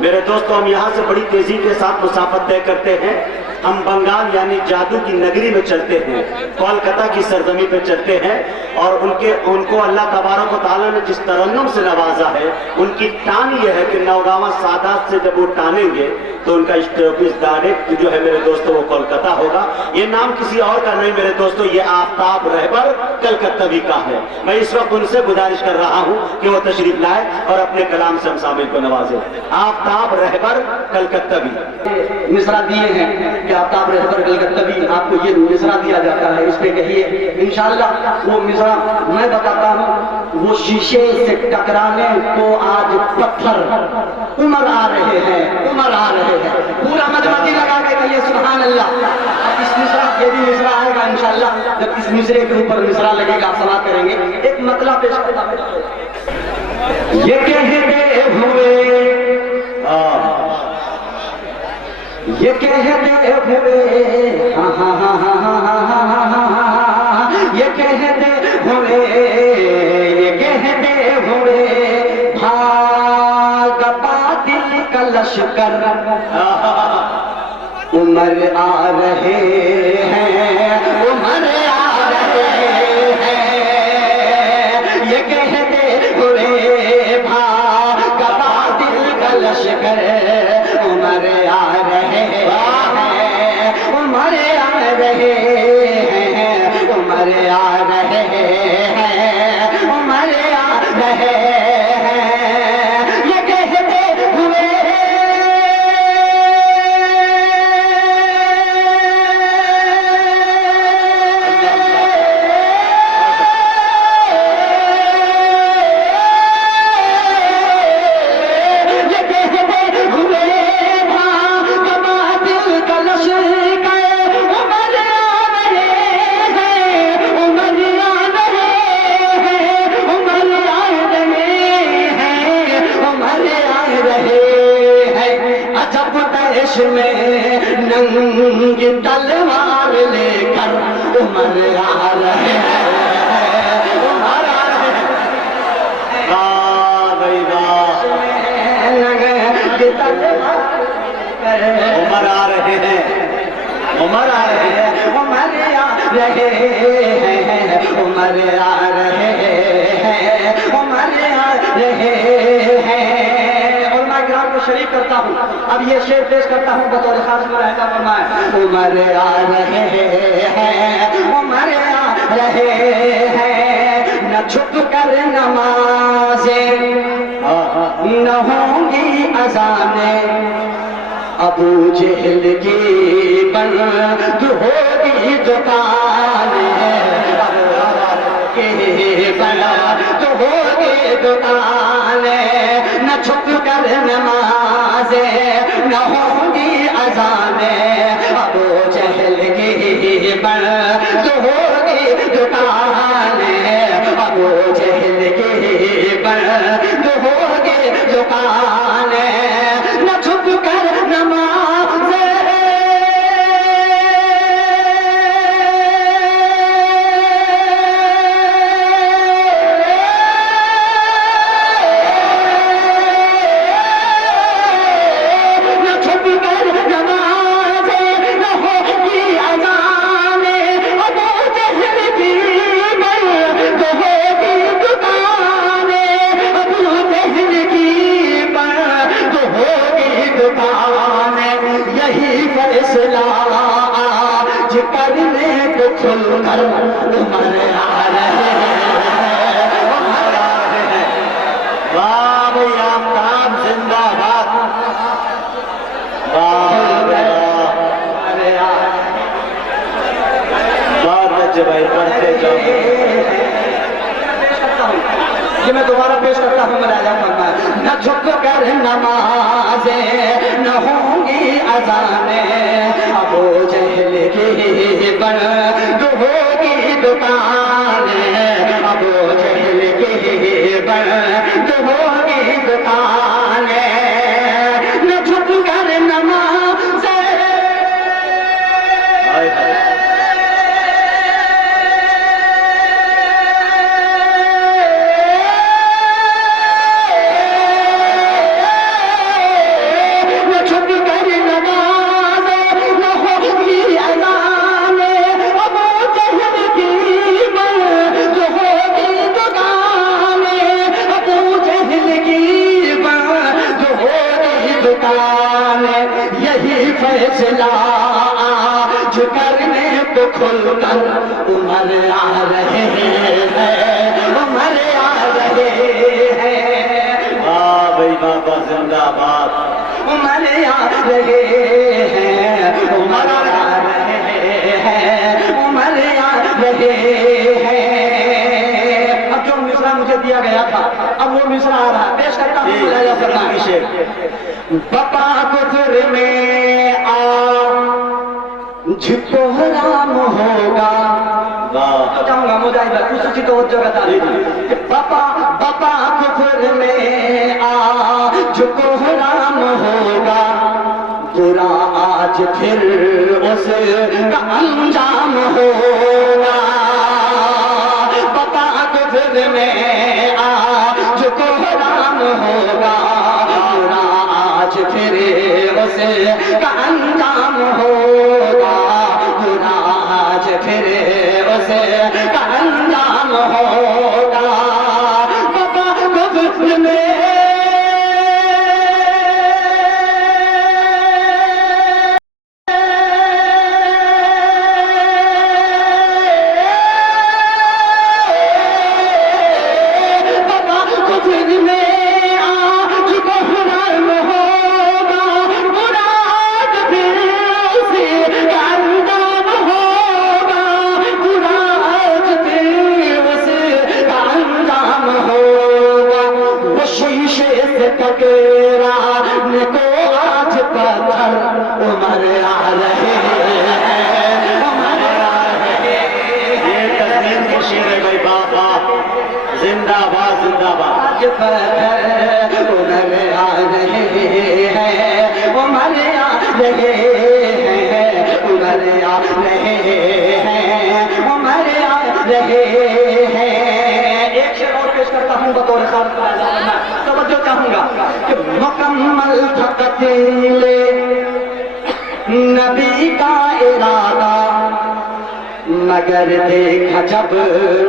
میرے دوستو ہم یہاں سے بڑی تیزی کے ساتھ مسافت طے کرتے ہیں. ہم بنگال یعنی جادو کی نگری میں چلتے ہیں, کولکتہ کی سرزمین پہ چلتے ہیں, اور ان کو اللہ تبارک و تعالیٰ نے جس ترنم سے نوازا ہے, ان کی ٹان یہ ہے کہ نوگاواں سادات سے جب وہ ٹانیں گے تو ان کا اسٹاپس ڈائریکٹ جو ہے میرے دوستو وہ کولکتہ ہوگا. یہ نام کسی اور کا نہیں میرے دوستو, یہ آفتاب رہبر کلکتوی کا ہے. میں اس وقت ان سے گزارش کر رہا ہوں کہ وہ تشریف لائے اور اپنے کلام سے ہم سامعین کو نوازیں. آفتاب رہبر کلکتوی مصرع دیے ہیں کہ آفتاب رہبر کلکتوی, آپ کو یہ مصرع دیا جاتا ہے, اس پہ کہیے انشاءاللہ. وہ مصرع میں بتاتا ہوں. وہ شیشے سے ٹکرانے کو آج پتھر عمر آ رہے ہیں, عمر آ رہے ہیں. پورا مجمع لگا کے کہیے سبحان اللہ. اب اس مصرع یہ بھی مصرع آئے گا انشاءاللہ. جب اس مصرع کے اوپر مصرع لگے گا آپ سماعت کریں گے. ایک مطلب پیش کرتا ہوں. یہ کہتے ہوئے یہ کہتے ہوئے ہاں ہاں ہاں ہاں ہاں ہاں, یہ کہتے ہوئے یہ کہتے ہوئے بھاگ باطل کا لشکر عمر آ رہے ہیں, عمر آ رہے ہیں. یہ کہتے ہوئے بھاگ باطل کا لشکر عمر آ رہے ہیں, عمر آ رہے ہیں, عمر آ رہے ہیں, عمر آ رہے ہیں. یہ کہتے ہوئے میں ننگی تلوار لے کر عمر آ رہے ہیں, عمر آ رہے ہیں. واہ بھائی واہ, ننگی تلوار عمر آ رہے ہیں, عمر آ رہے ہیں, عمر آ رہے ہیں, عمر آ رہے ہیں, عمر آ رہے ہیں. علماء کرام کو شریک کرتا ہوں. اب یہ شعر پیش کرتا ہوں بطور خاص ملاحظہ فرمائیں. عمر آ رہے ہیں, عمر آ رہے ہیں. نہ چھپ کر نمازیں نہ ہوں گی اذانیں, ابو جہل کی بند ہوگی دکانیں, بند ہوگی دکانیں. نہ چھپ کر نمازیں نہ ہوں گی اذانیں, ابو جہل کی بند ہوگی دکانیں, ابو جہل کی بند ہوگی دکانیں. نہ چھپ کر کرنے کو کھل کر عمر آ رہے ہیں, عمر آ رہے ہیں. واہ بھائی آفتاب زندہ باد, واہ واہ, بات اچھے بھائی پڑھتے جاؤ. یہ میں دوبارہ پیش کرتا ہوں ملاحظہ فرمائیں. نہ جھک کر نمازیں نہ ہوں گی اذانیں, ابو جہل کی بند ہوگی دکانیں, ابو جہل کی بند ہوگی دکانیں. نہ جھک کر نمازیں نے یہی فیصلہ آج کرنے کو کھل کر عمر آ رہے ہیں، عمر آ رہے ہیں، واہ بھائی بابا زندہ باد، عمر آ رہے ہیں، عمر آ رہے ہیں، عمر آ رہے ہیں۔ اب جو مصرع مجھے دیا گیا تھا اب وہ مصرع آ رہا ہے، پیش کرتا ہوں مولانا فرمائیں۔ بپا کفر میں آج کوہرام ہوگا، واہ چاہوں گا مجاہد بھائی اسی توجہ کا تعلیم، بپا کفر میں آج کوہرام ہوگا، برا آج پھر اس کا انجام ہوگا، بپا کفر میں آج کوہرام ہوگا، برا آج پھر اس کا انجام ہوگا، برا آج پھر اس کا انجام ہوگا، بپا کفر میں ٹکرانے کو آج پتھر عمر آ رہے ہیں، عمر آ رہے ہیں، یہ تسلیم کی شیر ہے بھائی بابا زندہ باد زندہ باد، آج پتھر عمر آ رہے ہیں، عمر آ رہے ہیں، عمر آ رہے ہیں، عمر آ رہے ہیں۔ ایک شعر اور پیش کرتا ہوں بطور خاص توجہ چاہوں گا کہ مکمل تھا قتل نبی کا ارادہ، مگر دیکھا جب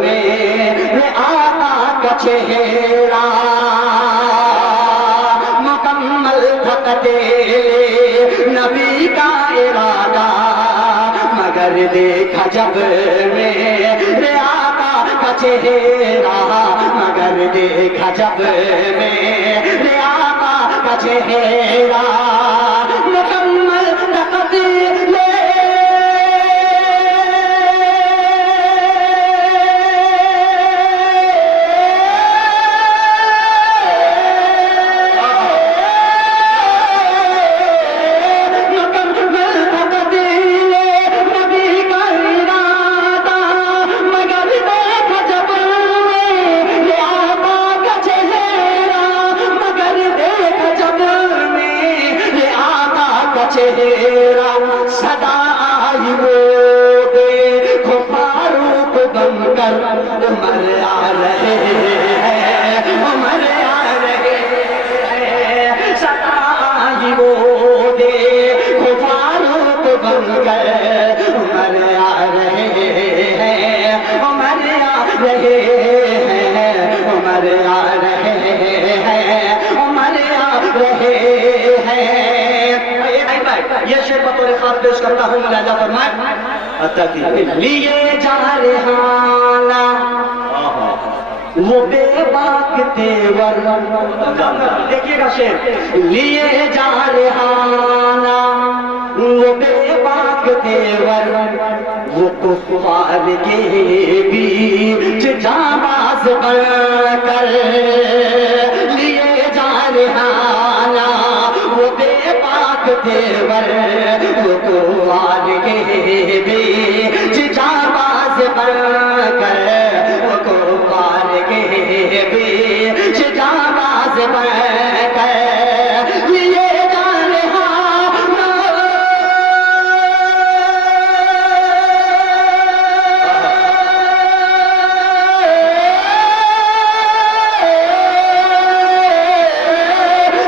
میرے آقا کا چہرہ، مکمل تھا قتل نبی کا ارادہ، مگر دیکھا جب میرے آقا کا چہرہ، مگر دیکھا جب میرے آقا کا چہرہ، مکمل تھا قتل چہرہ، صدا آئی وہ دیکھو فاروق بن کر عمر آ رہے ہیں، عمر آ رہے ہیں، صدا آئی وہ دیکھو فاروق بن کر عمر آ رہے ہیں، عمر آ رہے ہیں، عمر آ رہے ہیں، عمر آ رہے ہیں۔ یہ شعر بطور خاص پیش کرتا ہوں، ملاحظہ فرمائیں۔ عطا کی لیے جا رہانا وہ بے باک تیور، دیکھیے گا شعر، لیے جا رہانا وہ بے باک تیور، وہ کفار کے بیچ جانباز بن کر، لیے جا رہانا وہ بے باک تیور، وہ کفار کے بیچ جانباز بن کر، وہ کفار کے بیچ جانباز بن کر، لیے جا رہانا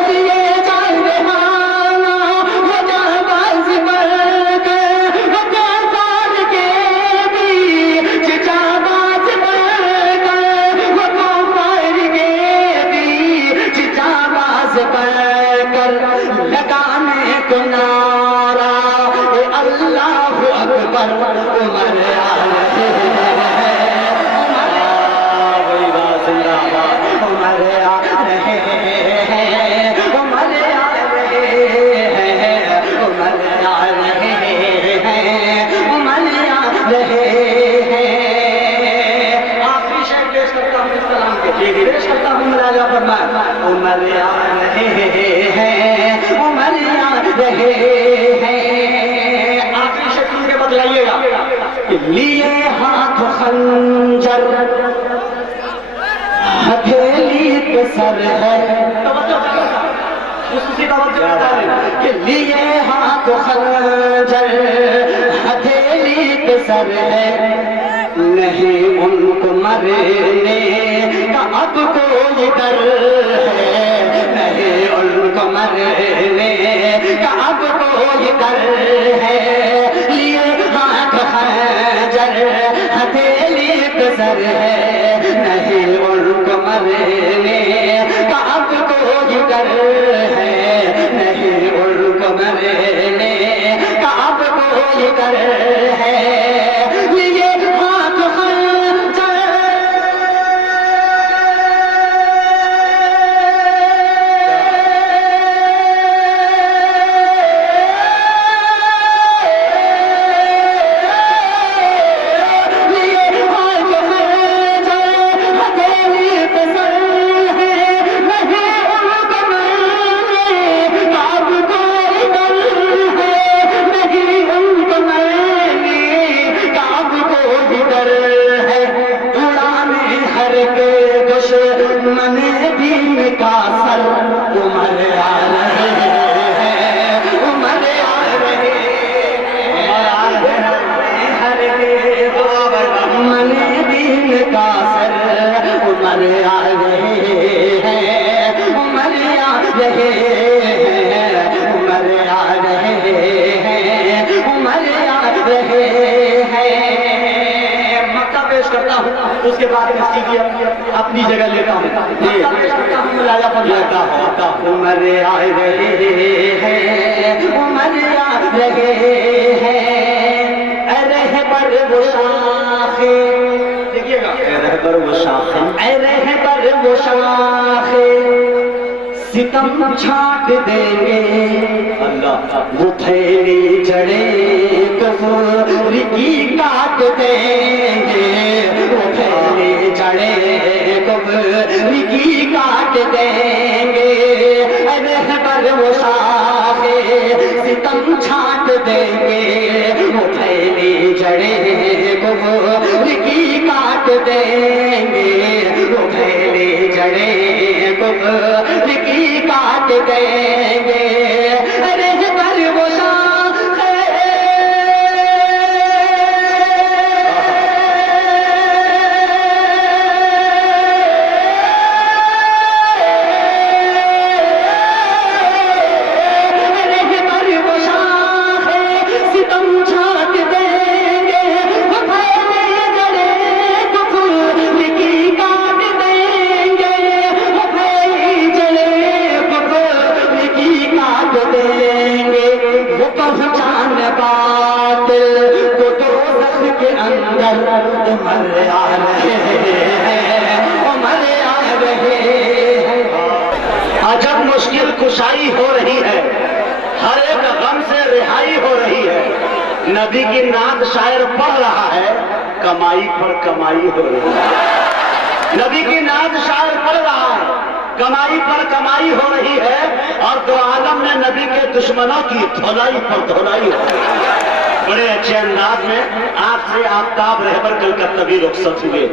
لیے جا رہانا وہ جانباز کر لگانے کو نعرہ اے اللہ اکبر عمر آ رہے ہیں، عمر زندہ باد، عمر آ رہے ہیں، عمر آ رہے ہیں، عمر آ رہے ہیں، عمر آ رہے ہیں۔ آخری شعر پیش کرتا ہوں اس کلام کے، پیش کرتا ہوں راجہ فرمایا عمر آ رہے ہیں، عمر آ رہے ہیں۔ آخری شعر سن کے بتلائیے گا، لیے ہاتھ خنجر ہتھیلی پہ سر ہے، کہ لیے ہاتھ خنجر ہتھیلی پہ سر ہے، نہیں ان کو مرنے کا اب کوئی ڈر ہے، نہیں ان کو مرنے کا اب کوئی ڈر ہے، لیے ہاتھ خنجر ہتھیلی پہ سر ہے، نہیں ان کو مرنے کا اب کوئی ڈر ہے، نہیں ان کو مرنے کا اب کوئی ڈر ہے، لیے ہاتھ خنجر اس کے بعد میں سیدھی اپنی جگہ لیتا ہوں، عمر آ رہے ہیں، عمر آ رہے ہیں، اے رہبر وہ شاخیں، دیکھیے گا، اے رہبر وہ شاخیں، اے رہبر وہ شاخیں ستم چھانٹ دیں گے، وہ پھیلی جڑیں کفر کی کاٹ دیں گے، وہ پھیلی جڑیں کفر کی کاٹ دیں گے، اے رہبر وہ شاخیں ستم چھانٹ دیں گے، وہ پھیلی جڑیں کفر کی کاٹ دیں گے، وہ پھیلی جڑیں کفر کی کاٹ دیں گے، رہبر وہ جب مشکل کشائی ہو رہی ہے، ہر ایک غم سے رہائی ہو رہی ہے، نبی کی نعت شاعر پڑھ رہا ہے، کمائی پر کمائی ہو رہی ہے، نبی کی نعت شاعر پڑھ رہا ہے، کمائی پر کمائی ہو رہی ہے، اور دو عالم میں نبی کے دشمنوں کی دھولائی پر دھولائی ہو رہی ہے۔ بڑے اچھے انداز میں آپ سے آفتاب رہبر کلکتہ بھی رخصت ہوئے۔